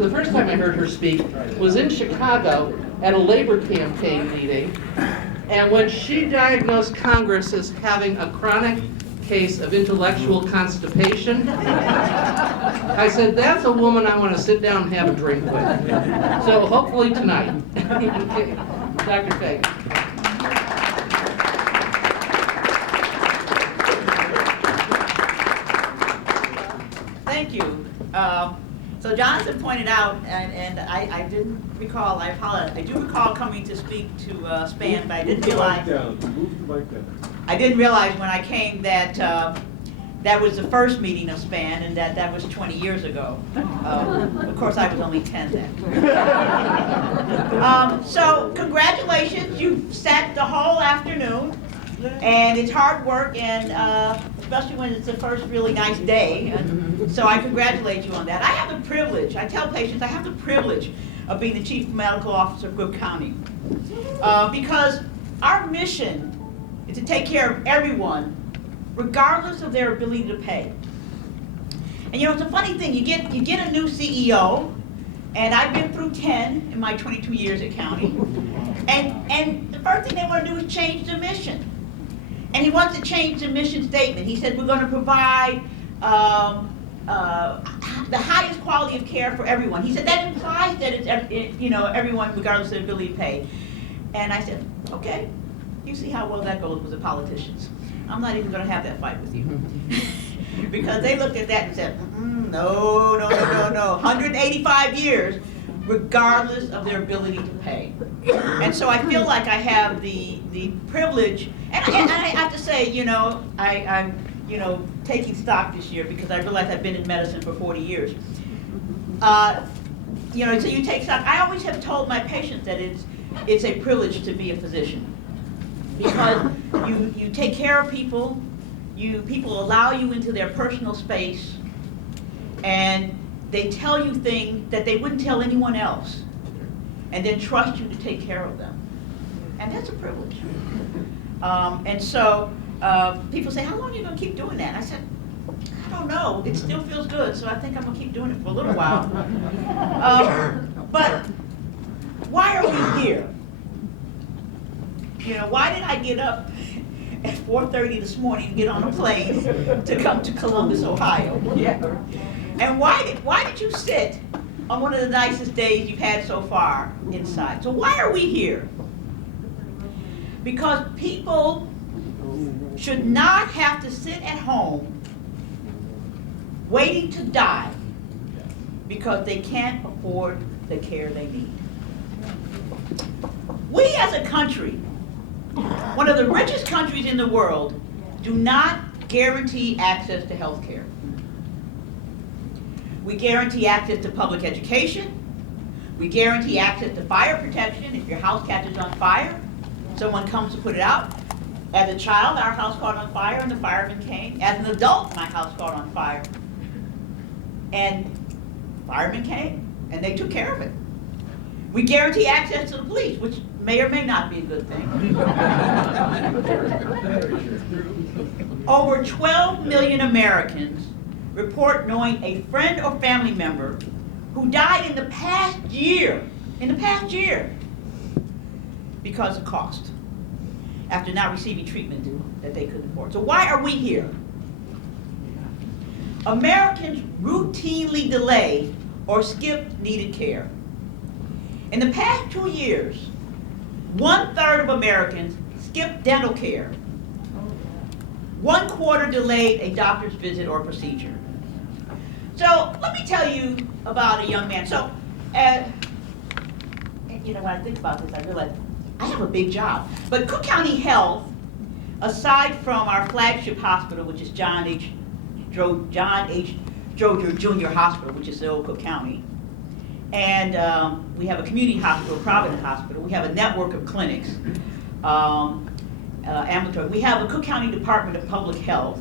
the first time I heard her speak was in Chicago at a labor campaign meeting. And when she diagnosed Congress as having a chronic case of intellectual constipation, I said, that's a woman I want to sit down and have a drink with. So hopefully tonight. Okay. Dr. Fegan. Thank you. So Jonathan pointed out, and I didn't recall, I apologize, I do recall coming to speak to SPAN, but I didn't realize, when I came that that was the first meeting of SPAN, and that was 20 years ago. Of course, I was only 10 then. So congratulations, you sat the whole afternoon, and it's hard work, and especially when it's the first really nice day. And so I congratulate you on that. I have the privilege, I tell patients, I have the privilege of being the Chief Medical Officer of Cook County. Because our mission is to take care of everyone, regardless of their ability to pay. And you know, it's a funny thing, you get a new CEO, and I've been through 10 in my 22 years at county, and the first thing they want to do is change the mission. And he wants to change the mission statement. He said, we're going to provide the highest quality of care for everyone. He said, that implies that it's everyone regardless of their ability to pay. And I said, okay, you see how well that goes with the politicians. I'm not even going to have that fight with you. Because they looked at that and said, no, 185 years, regardless of their ability to pay. And so I feel like I have the privilege, and I have to say, I'm taking stock this year because I realize I've been in medicine for 40 years. So you take stock. I always have told my patients that it's a privilege to be a physician, because you take care of people, people allow you into their personal space, and they tell you things that they wouldn't tell anyone else, and then trust you to take care of them. And that's a privilege. And so people say, how long are you going to keep doing that? And I said, I don't know. It still feels good, so I think I'm going to keep doing it for a little while. But why are we here? Why did I get up at 4:30 this morning and get on a plane to come to Columbus, Ohio? Yeah. And why did you sit on one of the nicest days you've had so far inside? So why are we here? Because people should not have to sit at home waiting to die because they can't afford the care they need. We as a country, one of the richest countries in the world, do not guarantee access to health care. We guarantee access to public education. We guarantee access to fire protection. If your house catches on fire, someone comes to put it out. As a child, our house caught on fire and the firemen came. As an adult, my house caught on fire. And firemen came and they took care of it. We guarantee access to the police, which may or may not be a good thing. Over 12 million Americans report knowing a friend or family member who died in the past year, because of cost, after not receiving treatment that they couldn't afford. So why are we here? Americans routinely delay or skip needed care. In the past 2 years, 1/3 of Americans skipped dental care. 1/4 delayed a doctor's visit or procedure. So let me tell you about a young man. So, when I think about this, I realize I have a big job. But Cook County Health, aside from our flagship hospital, which is John H. Droger Jr. Hospital, which is in Old Cook County, and we have a community hospital, Providence Hospital. We have a network of clinics, ambulatory. We have a Cook County Department of Public Health,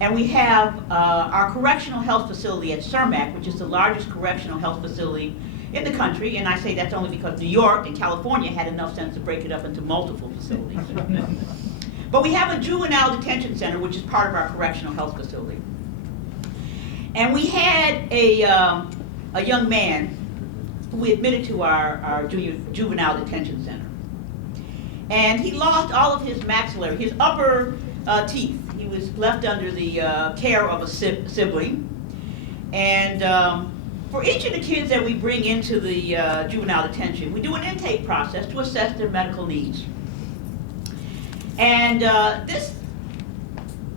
and we have our correctional health facility at CERMAC, which is the largest correctional health facility in the country, and I say that's only because New York and California had enough sense to break it up into multiple facilities. But we have a juvenile detention center, which is part of our correctional health facility. And we had a a young man who we admitted to our juvenile detention center. And he lost all of his maxillary, his upper teeth. He was left under the care of a sibling. And for each of the kids that we bring into the juvenile detention, we do an intake process to assess their medical needs. And this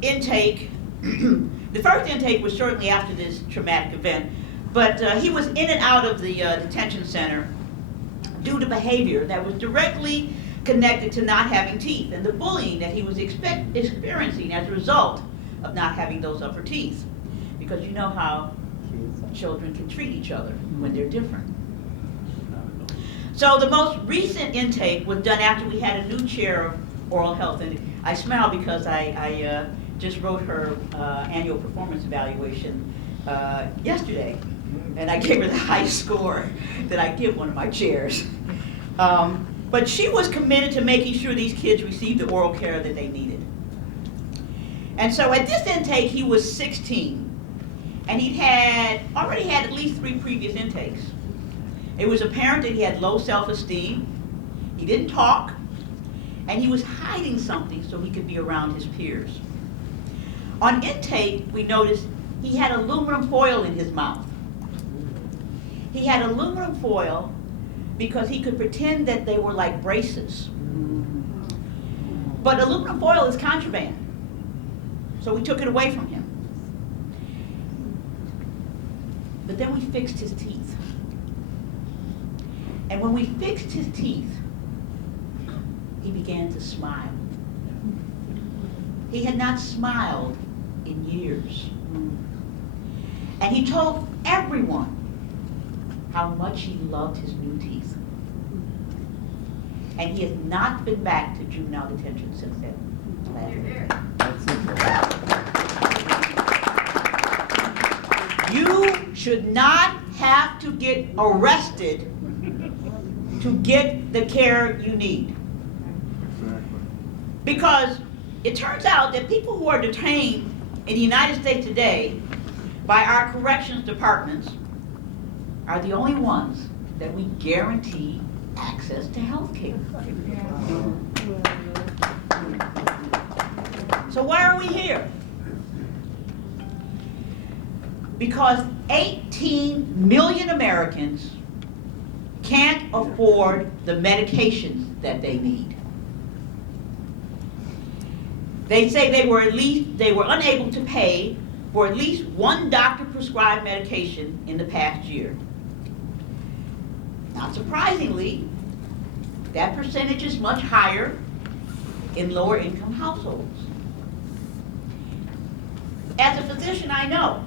intake, the first intake was shortly after this traumatic event, but he was in and out of the detention center due to behavior that was directly connected to not having teeth and the bullying that he was experiencing as a result of not having those upper teeth. Because you know how children can treat each other when they're different. So the most recent intake was done after we had a new chair of oral health. And I smile because I just wrote her annual performance evaluation yesterday. And I gave her the highest score that I give one of my chairs. But she was committed to making sure these kids received the oral care that they needed. And so at this intake, he was 16. And he'd already had at least 3 previous intakes. It was apparent that he had low self-esteem. He didn't talk. And he was hiding something so he could be around his peers. On intake, we noticed he had aluminum foil in his mouth. He had aluminum foil because he could pretend that they were like braces. But aluminum foil is contraband, so we took it away from him. But then we fixed his teeth. And when we fixed his teeth, he began to smile. He had not smiled in years. And he told everyone how much he loved his new teeth. And he has not been back to juvenile detention since then. You should not have to get arrested to get the care you need. Because it turns out that people who are detained in the United States today by our corrections departments are the only ones that we guarantee access to health care. So why are we here? Because 18 million Americans can't afford the medications that they need. They say they were unable to pay for at least one doctor-prescribed medication in the past year. Not surprisingly, that percentage is much higher in lower income households. As a physician, I know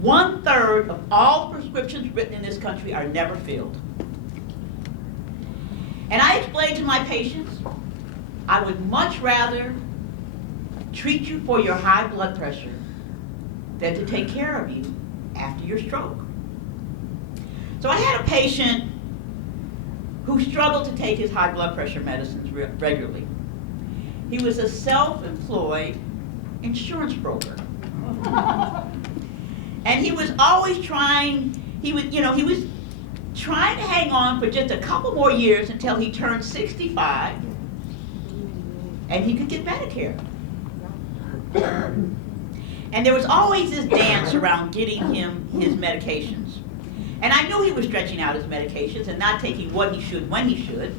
1/3 of all prescriptions written in this country are never filled. And I explain to my patients, I would much rather treat you for your high blood pressure than to take care of you after your stroke. So I had a patient who struggled to take his high blood pressure medicines regularly. He was a self-employed insurance broker. And he was always trying to hang on for just a couple more years until he turned 65 and he could get Medicare. And there was always this dance around getting him his medications. And I knew he was stretching out his medications and not taking what he should when he should.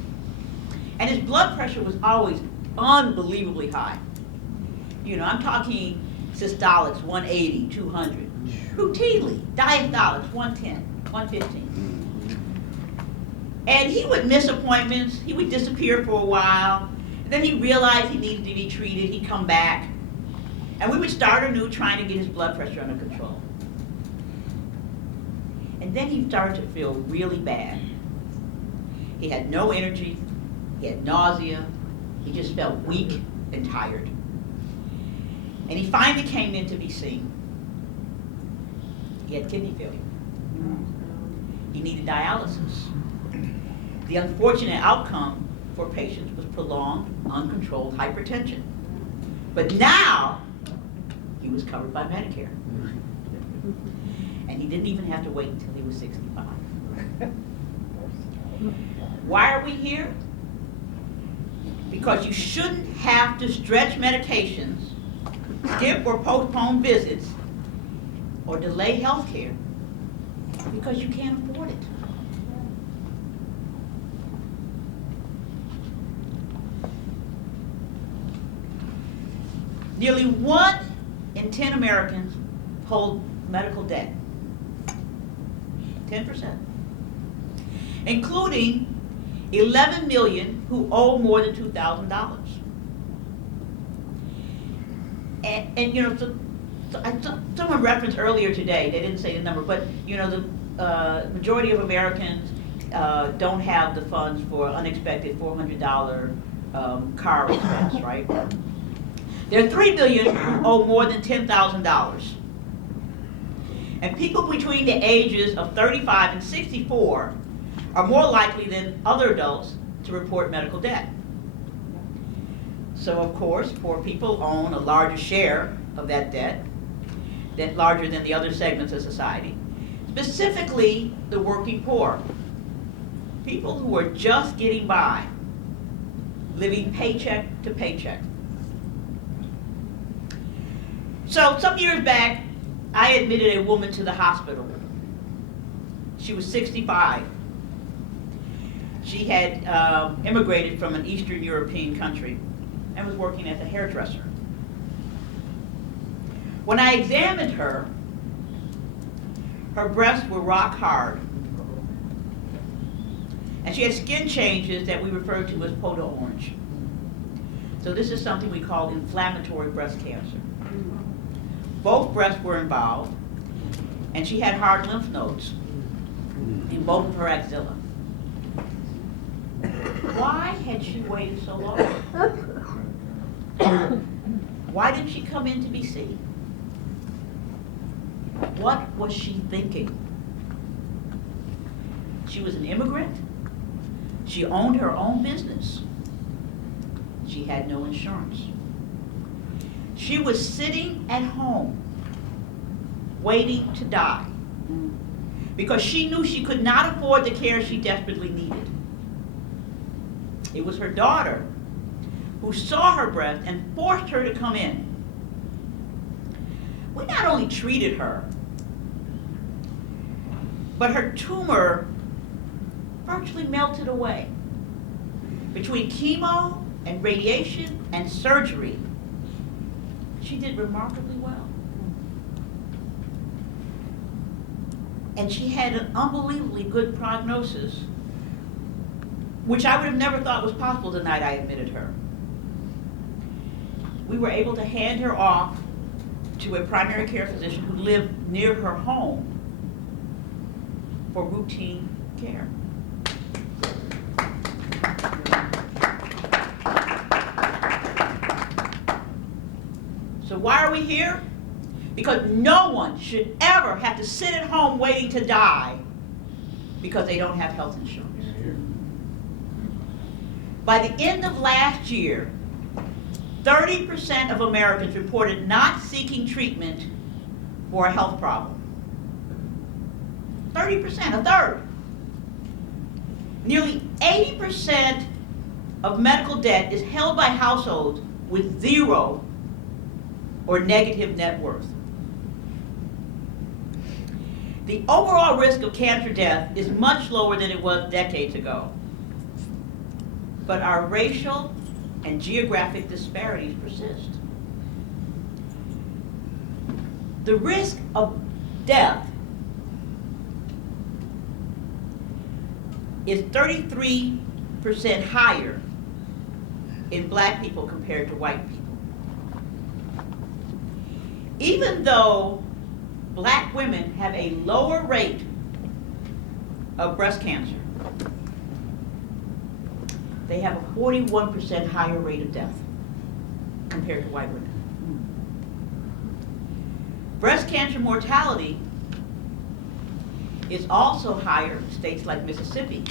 And his blood pressure was always unbelievably high. You know, I'm talking systolics 180, 200. Routinely, diastolics 110, 115. And he would miss appointments. He would disappear for a while. And then he realized he needed to be treated. He'd come back. And we would start anew trying to get his blood pressure under control. And then he started to feel really bad. He had no energy. He had nausea. He just felt weak and tired. And he finally came in to be seen. He had kidney failure. He needed dialysis. The unfortunate outcome for patients was prolonged, uncontrolled hypertension. But now, he was covered by Medicare. And he didn't even have to wait until he was 65. Why are we here? Because you shouldn't have to stretch medications, skip or postpone visits, or delay health care because you can't afford it. Nearly 1 in 10 Americans hold medical debt. 10%. Including 11 million who owe more than $2,000. And you know, someone referenced earlier today, they didn't say the number, but you know, the majority of Americans don't have the funds for unexpected $400 car expense, right? There are 3 million who owe more than $10,000. And people between the ages of 35 and 64 are more likely than other adults to report medical debt. So of course, poor people own a larger share of that debt, larger than the other segments of society. Specifically, the working poor. People who are just getting by, living paycheck to paycheck. So some years back, I admitted a woman to the hospital. She was 65. She had immigrated from an Eastern European country and was working as a hairdresser. When I examined her, her breasts were rock hard, and she had skin changes that we refer to as podo orange. So this is something we call inflammatory breast cancer. Both breasts were involved, and she had hard lymph nodes in both of her axilla. Why had she waited so long? Why didn't she come in to be seen? What was she thinking? She was an immigrant. She owned her own business. She had no insurance. She was sitting at home, waiting to die, because she knew she could not afford the care she desperately needed. It was her daughter who saw her breast and forced her to come in. We not only treated her, but her tumor virtually melted away. Between chemo and radiation and surgery, she did remarkably well. And she had an unbelievably good prognosis, which I would have never thought was possible the night I admitted her. We were able to hand her off to a primary care physician who lived near her home for routine care. So why are we here? Because no one should ever have to sit at home waiting to die because they don't have health insurance. By the end of last year, 30% of Americans reported not seeking treatment for a health problem. 30%, a third. Nearly 80% of medical debt is held by households with zero or negative net worth. The overall risk of cancer death is much lower than it was decades ago. But our racial and geographic disparities persist. The risk of death is 33% higher in black people compared to white people. Even though black women have a lower rate of breast cancer, they have a 41% higher rate of death compared to white women. Breast cancer mortality is also higher in states like Mississippi,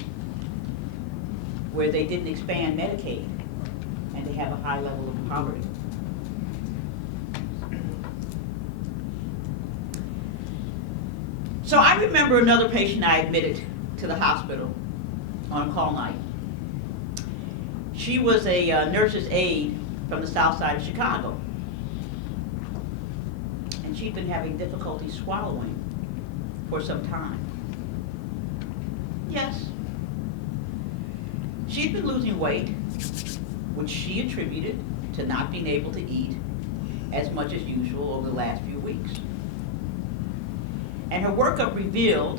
where they didn't expand Medicaid and they have a high level of poverty. So I remember another patient I admitted to the hospital on a call night. She was a nurse's aide from the south side of Chicago. And she'd been having difficulty swallowing for some time. Yes. She'd been losing weight, which she attributed to not being able to eat as much as usual over the last few weeks. And her workup revealed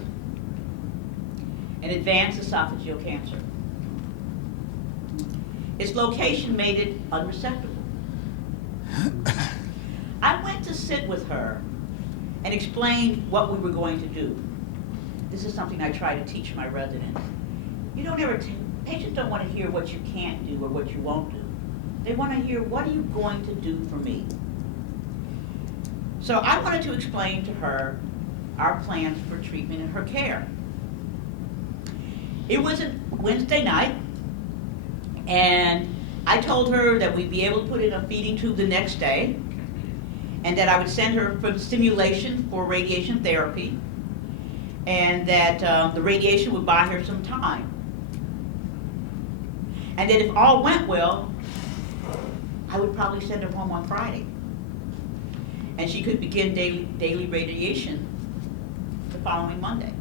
an advanced esophageal cancer. Its location made it unresectable. I went to sit with her and explain what we were going to do. This is something I try to teach my residents. You don't ever, patients don't want to hear what you can't do or what you won't do. They want to hear, what are you going to do for me? So I wanted to explain to her our plans for treatment and her care. It was a Wednesday night, and I told her that we'd be able to put in a feeding tube the next day, and that I would send her for stimulation for radiation therapy, and that the radiation would buy her some time. And that if all went well, I would probably send her home on Friday. And she could begin daily radiation the following Monday.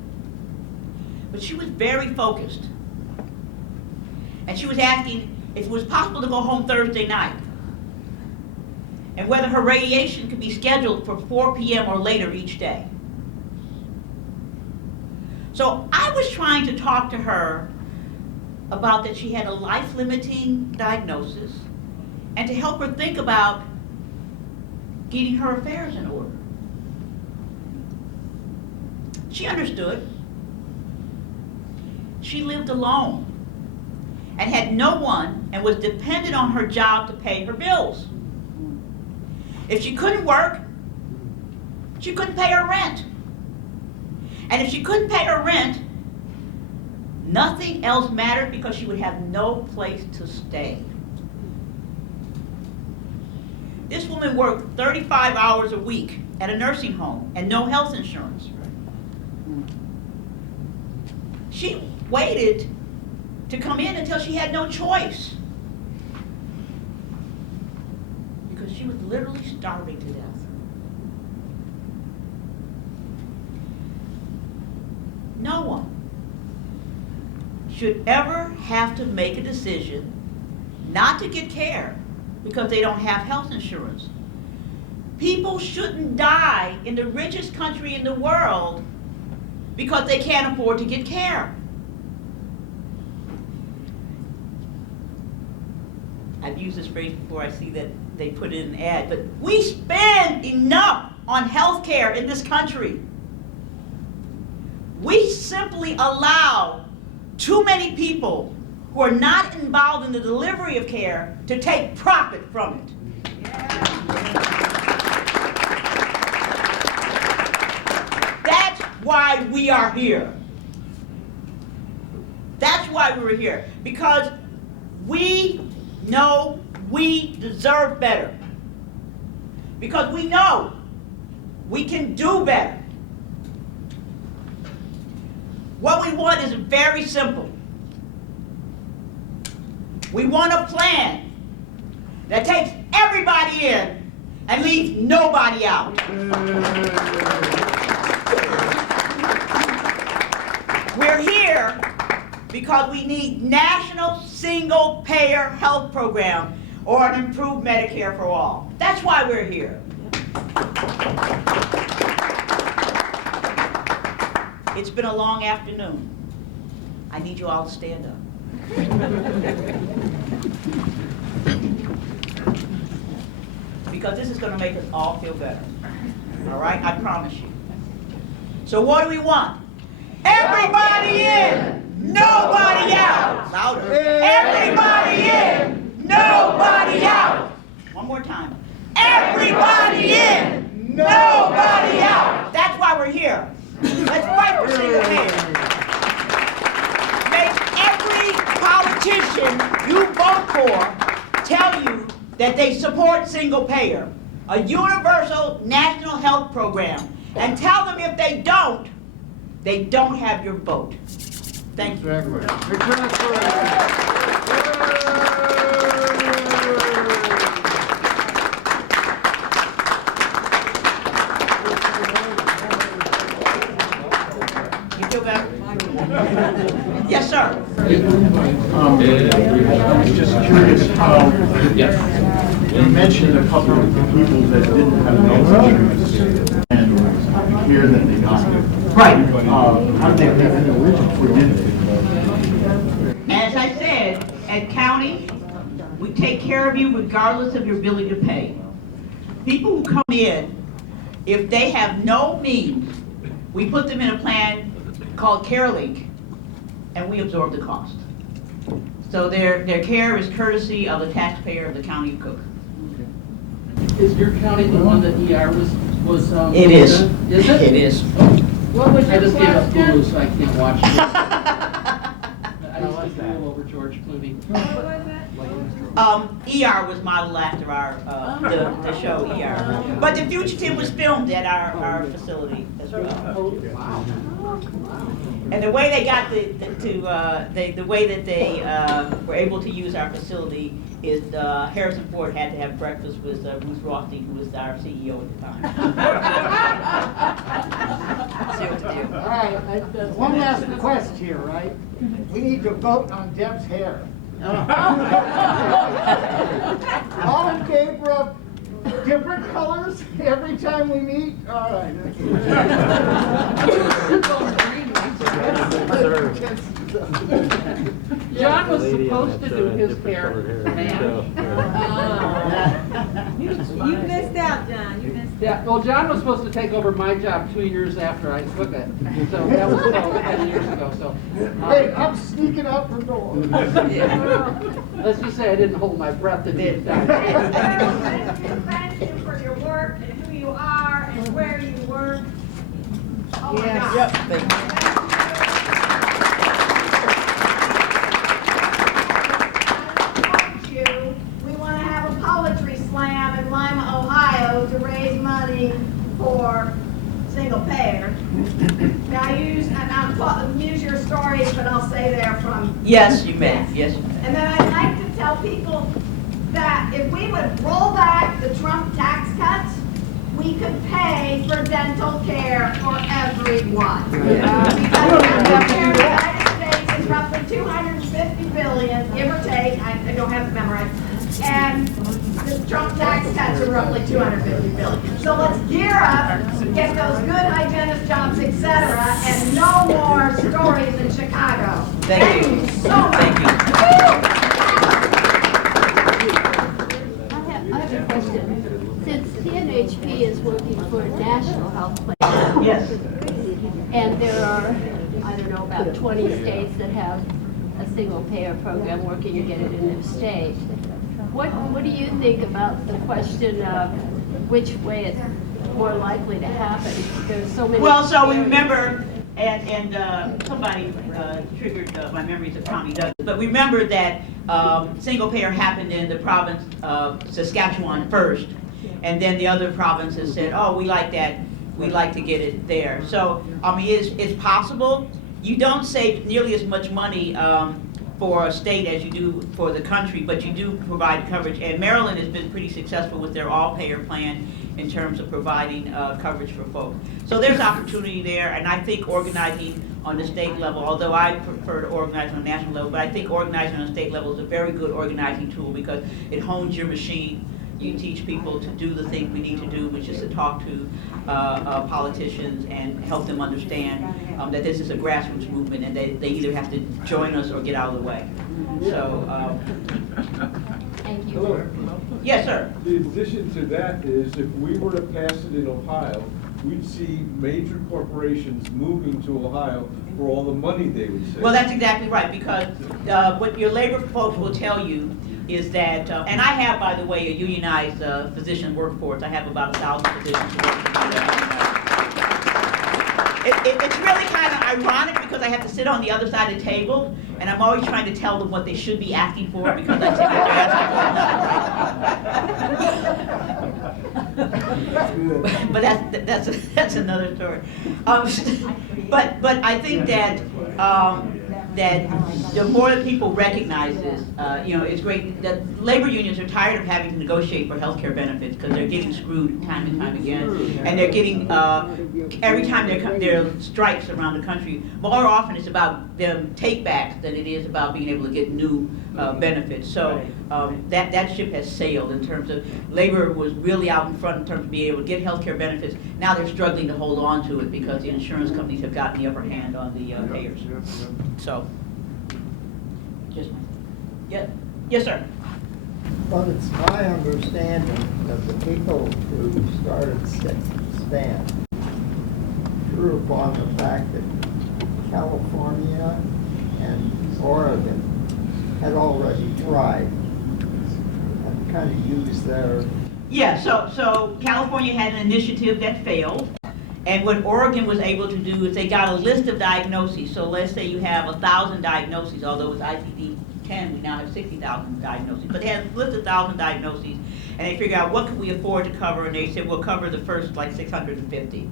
But she was very focused. And she was asking if it was possible to go home Thursday night, and whether her radiation could be scheduled for 4 p.m. or later each day. So I was trying to talk to her about that she had a life-limiting diagnosis, and to help her think about getting her affairs in order. She understood. She lived alone and had no one, and was dependent on her job to pay her bills. If she couldn't work, she couldn't pay her rent. And if she couldn't pay her rent, nothing else mattered, because she would have no place to stay. This woman worked 35 hours a week at a nursing home and no health insurance. She waited to come in until she had no choice, because she was literally starving to death. No one should ever have to make a decision not to get care because they don't have health insurance. People shouldn't die in the richest country in the world because they can't afford to get care. I've used this phrase before. I see that they put it in an ad, but we spend enough on health care in this country. We simply allow too many people who are not involved in the delivery of care to take profit from it. That's why we are here. That's why we're here. Because we know we deserve better. Because we know we can do better. What we want is very simple. We want a plan that takes everybody in and leaves nobody out. We're here because we need national single-payer health program or an improved Medicare for all. That's why we're here. It's been a long afternoon. I need you all to stand up. Because this is going to make us all feel better. All right? I promise you. So what do we want? Everybody in, nobody out. Louder. Everybody in, nobody out. One more time. Everybody in, nobody out. That's why we're here. Let's fight for single payer. Make every politician you vote for tell you that they support single payer, a universal national health program, and tell them if they don't, They don't have your vote. Thank you. You feel better? Yes, sir. I was just curious how, you mentioned a couple of the people that didn't have health insurance and the care that they got. Right. How did they pay for it or didn't As I said, at county, we take care of you regardless of your ability to pay. People who come in, if they have no means, we put them in a plan called CareLink, and we absorb the cost. So their care is courtesy of the taxpayer of the county of Cook. Is your county the one that ER was? It is. Is it? It is. What was I your just gave up question? Hulu, so I can't watch it. I used to Hulu over George Clooney. What was it? ER was modeled after our, the show ER. But The Fugitive was filmed at our facility as well. Wow. And the way they got the way that they were able to use our facility is Harrison Ford had to have breakfast with Ruth Rothstein, who was our CEO at the time. See what to do. All right, one last request here, right? We need to vote on Deb's hair. All in favor of different colors every time we meet? All right. John was supposed to do his hair match. You missed out, John. You missed out. Yeah, well, John was supposed to take over my job 2 years after I took it. So that was 10 years ago, so. Hey, I'm sneaking out the door. Let's just say I didn't hold my breath and didn't die. Thank you for your work and who you are and where you work. Oh my Yes. God. Yep, thank you. We want to have a poetry slam in Lima, Ohio to raise money for single payer. Now I'll use your stories, but I'll say they're from. Yes, you may. Yes, you may. And then I'd like to tell people that if we would roll back the Trump tax cuts, we could pay for dental care for everyone. Because healthcare in the United States is roughly 250 billion, give or take, I don't have it memorized, and the Trump tax cuts are roughly 250 billion. So let's gear up, get those good hygienist jobs, etc., and no more stories in Chicago. Thank you. So much. Thank you. I have a question. Since CNHP is working for a national health plan, Yes. and there are, I don't know, about 20 states that have a single payer program working to get it in their state, what do you think about the question of which way it's more likely to happen? There's so many. Well, so we areas. remember, and somebody triggered my memories of County Douglas, but remember that single payer happened in the province of Saskatchewan first, and then the other provinces said, oh, we like that, we'd like to get it there. So, I mean, it's possible. You don't save nearly as much money for a state as you do for the country, but you do provide coverage. And Maryland has been pretty successful with their all-payer plan in terms of providing coverage for folks. So there's opportunity there, and I think organizing on the state level, although I prefer to organize on a national level, but I think organizing on a state level is a very good organizing tool because it hones your machine. You teach people to do the thing we need to do, which is to talk to politicians and help them understand that this is a grassroots movement and they either have to join us or get out of the way. So, Thank you. Hello. yes, sir. The addition to that is if we were to pass it in Ohio, we'd see major corporations moving to Ohio for all the money they would save. Well, that's exactly right, because what your labor folks will tell you is that, and I have, by the way, a unionized physician workforce. I have about 1,000 physicians working for me. It's really kind of ironic because I have to sit on the other side of the table, and I'm always trying to tell them what they should be asking for because I think they're asking for. But that's another story. But I think that, that the more that people recognize this, it's great that labor unions are tired of having to negotiate for health care benefits because they're getting screwed time and time again. And they're getting, every time there are strikes around the country, more often it's about them take-backs than it is about being able to get new benefits. So that ship has sailed in terms of labor was really out in front in terms of being able to get health care benefits. Now they're struggling to hold on to it because the insurance companies have gotten the upper hand on the payers. So, yes, sir. But it's my understanding that the people who started SPAN drew upon the fact that California and Oregon had already tried and kind of used their... Yeah, so California had an initiative that failed. And what Oregon was able to do is they got a list of diagnoses. So let's say you have 1,000 diagnoses, although with ICD-10 we now have 60,000 diagnoses. But they had a list of 1,000 diagnoses, and they figured out what could we afford to cover, and they said we'll cover the first like 650,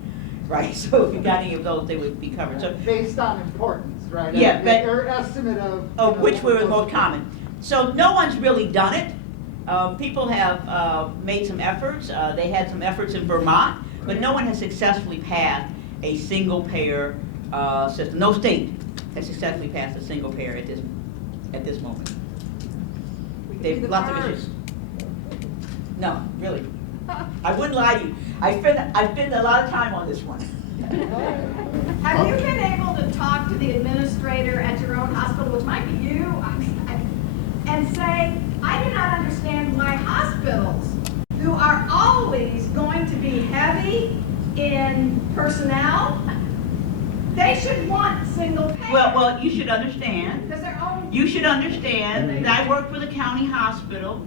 right? So if you got any of those, they would be covered. So Based on importance, right? Yeah, but- Their estimate of... which were the most common. So no one's really done it. People have made some efforts. They had some efforts in Vermont. But no one has successfully passed a single-payer system. No state has successfully passed a single-payer at this moment. They've lots of issues. No, really. I wouldn't lie to you. I spent a lot of time on this one. Have you been able to talk to the administrator at your own hospital, which might be you, and say, I do not understand why hospitals who are always going to be heavy in personnel, they should want single payer. Well, you should understand. Because their own. You should understand that I work for the county hospital,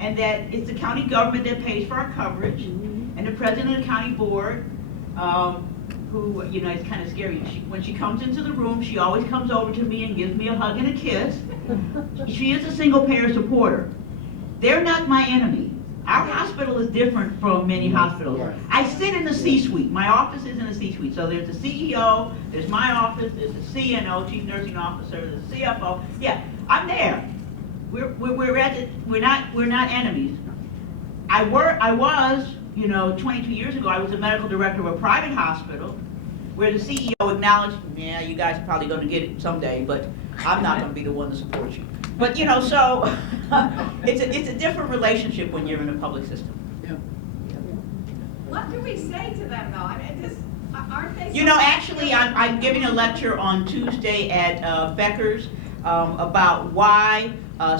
and that it's the county government that pays for our coverage, and the president of the county board, who, it's kind of scary. When she comes into the room, she always comes over to me and gives me a hug and a kiss. She is a single payer supporter. They're not my enemy. Our hospital is different from many hospitals. I sit in the C-suite. My office is in the C-suite. So there's the CEO, there's my office, there's the CNO, Chief Nursing Officer, there's the CFO. Yeah, I'm there. We're not enemies. I was, 22 years ago, I was the medical director of a private hospital where the CEO acknowledged, yeah, you guys are probably going to get it someday, but I'm not going to be the one to support you. But so it's a different relationship when you're in a public system. What do we say to them though? I mean, aren't they? Actually, I'm giving a lecture on Tuesday at Becker's about why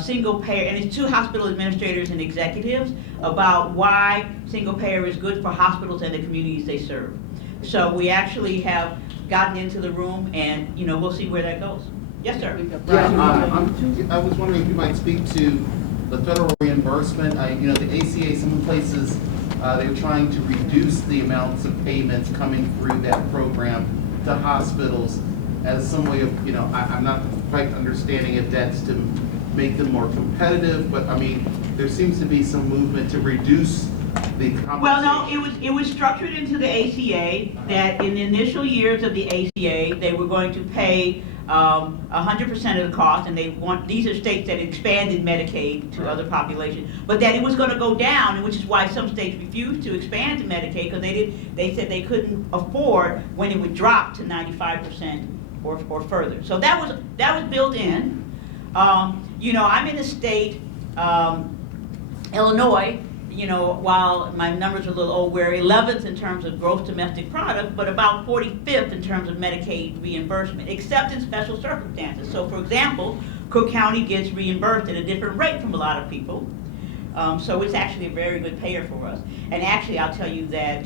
single payer, and it's 2 hospital administrators and executives, about why single payer is good for hospitals and the communities they serve. So we actually have gotten into the room, and we'll see where that goes. Yes, sir. I was wondering if you might speak to the federal reimbursement. The ACA, some places, they're trying to reduce the amounts of payments coming through that program to hospitals as some way of, I'm not quite understanding if that's to make them more competitive, but there seems to be some movement to reduce the compensation. Well, no, it was structured into the ACA that in the initial years of the ACA, they were going to pay 100% of the cost, and these are states that expanded Medicaid to other populations, but that it was going to go down, which is why some states refused to expand to Medicaid, because they said they couldn't afford when it would drop to 95% or further. So that was built in. I'm in the state, Illinois. While my numbers are a little old, we're 11th in terms of gross domestic product, but about 45th in terms of Medicaid reimbursement, except in special circumstances. So for example, Cook County gets reimbursed at a different rate from a lot of people. So it's actually a very good payer for us. And actually, I'll tell you that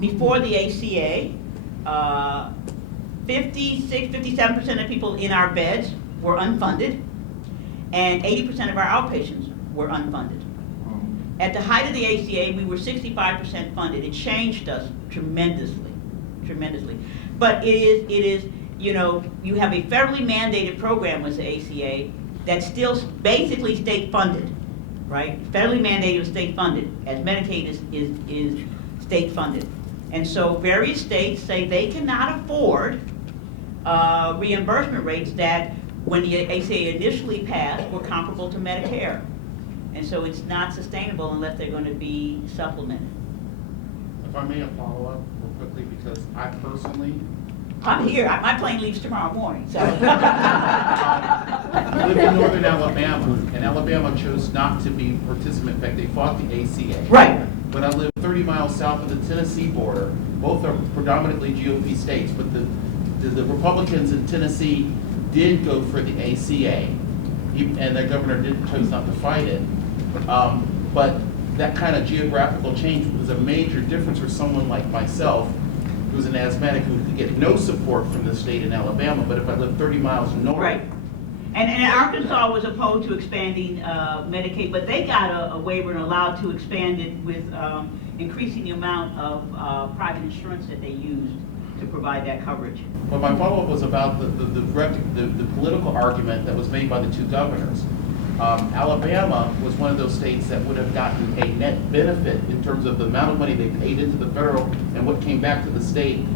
before the ACA, 57% of people in our beds were unfunded, and 80% of our outpatients were unfunded. At the height of the ACA, we were 65% funded. It changed us tremendously. But it is, you have a federally mandated program with the ACA that's still basically state funded, right? Federally mandated, state funded, as Medicaid is state funded. And so various states say they cannot afford reimbursement rates that, when the ACA initially passed, were comparable to Medicare. And so it's not sustainable unless they're going to be supplemented. If I may follow up real quickly, because I personally, I'm here, my plane leaves tomorrow morning, so. I live in northern Alabama, and Alabama chose not to be a participant. In fact, they fought the ACA. Right. But I live 30 miles south of the Tennessee border. Both are predominantly GOP states, but the Republicans in Tennessee did go for the ACA, and their governor chose not to fight it. But that kind of geographical change was a major difference for someone like myself, who's an asthmatic, who could get no support from the state in Alabama, but if I live 30 miles north. Right. And Arkansas was opposed to expanding Medicaid, but they got a waiver and allowed to expand it with increasing the amount of private insurance that they used to provide that coverage. But my follow-up was about the political argument that was made by the two governors. Alabama was one of those states that would have gotten a net benefit in terms of the amount of money they paid into the federal, and what came back to the state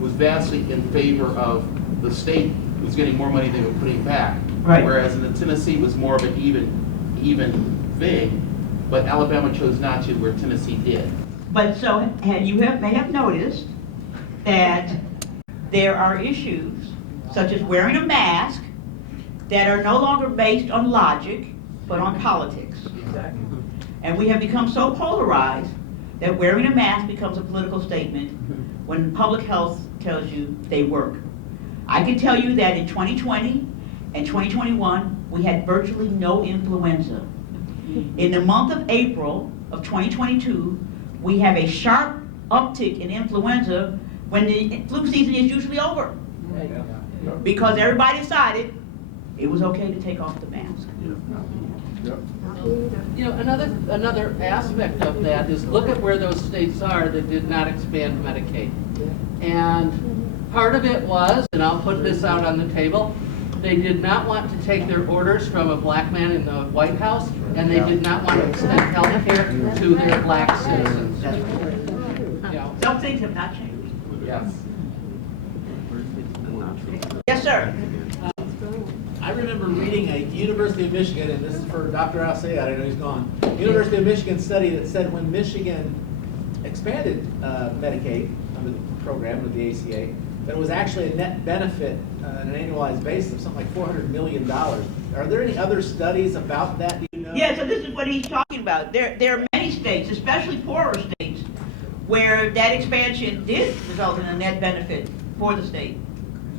was vastly in favor of the state was getting more money they were putting back. Right. Whereas in the Tennessee was more of an even thing, but Alabama chose not to, where Tennessee did. But so, may have noticed that there are issues such as wearing a mask that are no longer based on logic, but on politics. Exactly. And we have become so polarized that wearing a mask becomes a political statement when public health tells you they work. I can tell you that in 2020 and 2021, we had virtually no influenza. In the month of April of 2022, we have a sharp uptick in influenza when the flu season is usually over. Because everybody decided it was okay to take off the mask. You know, another aspect of that is look at where those states are that did not expand Medicaid. And part of it was, and I'll put this out on the table, they did not want to take their orders from a black man in the White House, and they did not want to extend health care to their black citizens. You know, Some things have not changed. yes. Yes, sir. I remember reading a University of Michigan, and this is for Dr. Alsayat, I know he's gone, University of Michigan study that said when Michigan expanded Medicaid under the program with the ACA, that it was actually a net benefit on an annualized basis of something like $400 million. Are there any other studies about that? Do you know? Yeah, so this is what he's talking about. There are many states, especially poorer states, where that expansion did result in a net benefit for the state.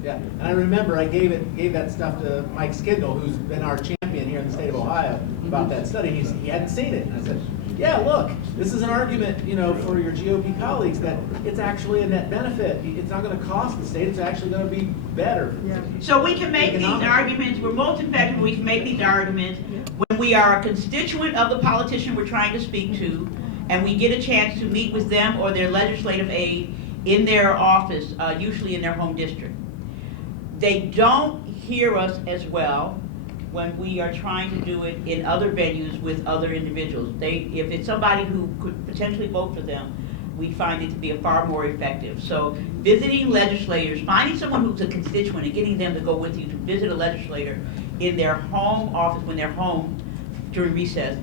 Yeah, and I remember I gave that stuff to Mike Skidnell, who's been our champion here in the state of Ohio, about that study. He hadn't seen it. And I said, yeah, look, this is an argument, you know, for your GOP colleagues that it's actually a net benefit. It's not going to cost the state. It's actually going to be better. Yeah. So we can make these arguments, we're most effective, we can make these arguments when we are a constituent of the politician we're trying to speak to, and we get a chance to meet with them or their legislative aide in their office, usually in their home district. They don't hear us as well when we are trying to do it in other venues with other individuals. If it's somebody who could potentially vote for them, we find it to be far more effective. So visiting legislators, finding someone who's a constituent and getting them to go with you to visit a legislator in their home office when they're home during recess,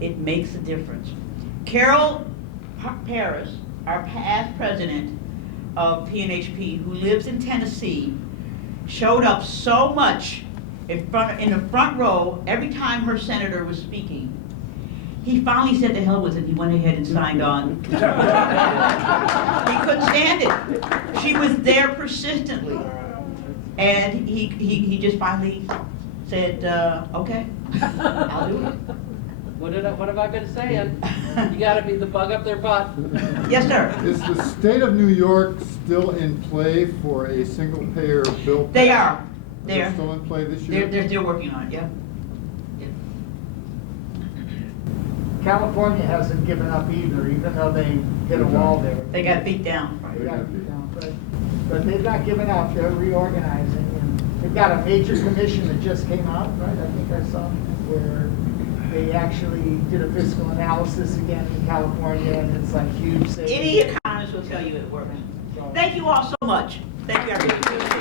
it makes a difference. Carol Paris, our past president of PNHP, who lives in Tennessee, showed up so much in the front row every time her senator was speaking. He finally said to hell with it. He went ahead and signed on. He couldn't stand it. She was there persistently. And he just finally said, okay, I'll do it. What have I been saying? You gotta be the bug up their butt. Yes, sir. Is the state of New York still in play for a single-payer bill? They are. They're still in play this year? They're still working on it, yeah. California hasn't given up either, even though they hit a wall there. They got beat down. They got beat down, but they've not given up. They're reorganizing, and they've got a major commission that just came out, right? I think I saw where they actually did a fiscal analysis again in California, and it's like huge savings. Any economist she'll tell you it works. Thank you all so much. Thank you, everybody.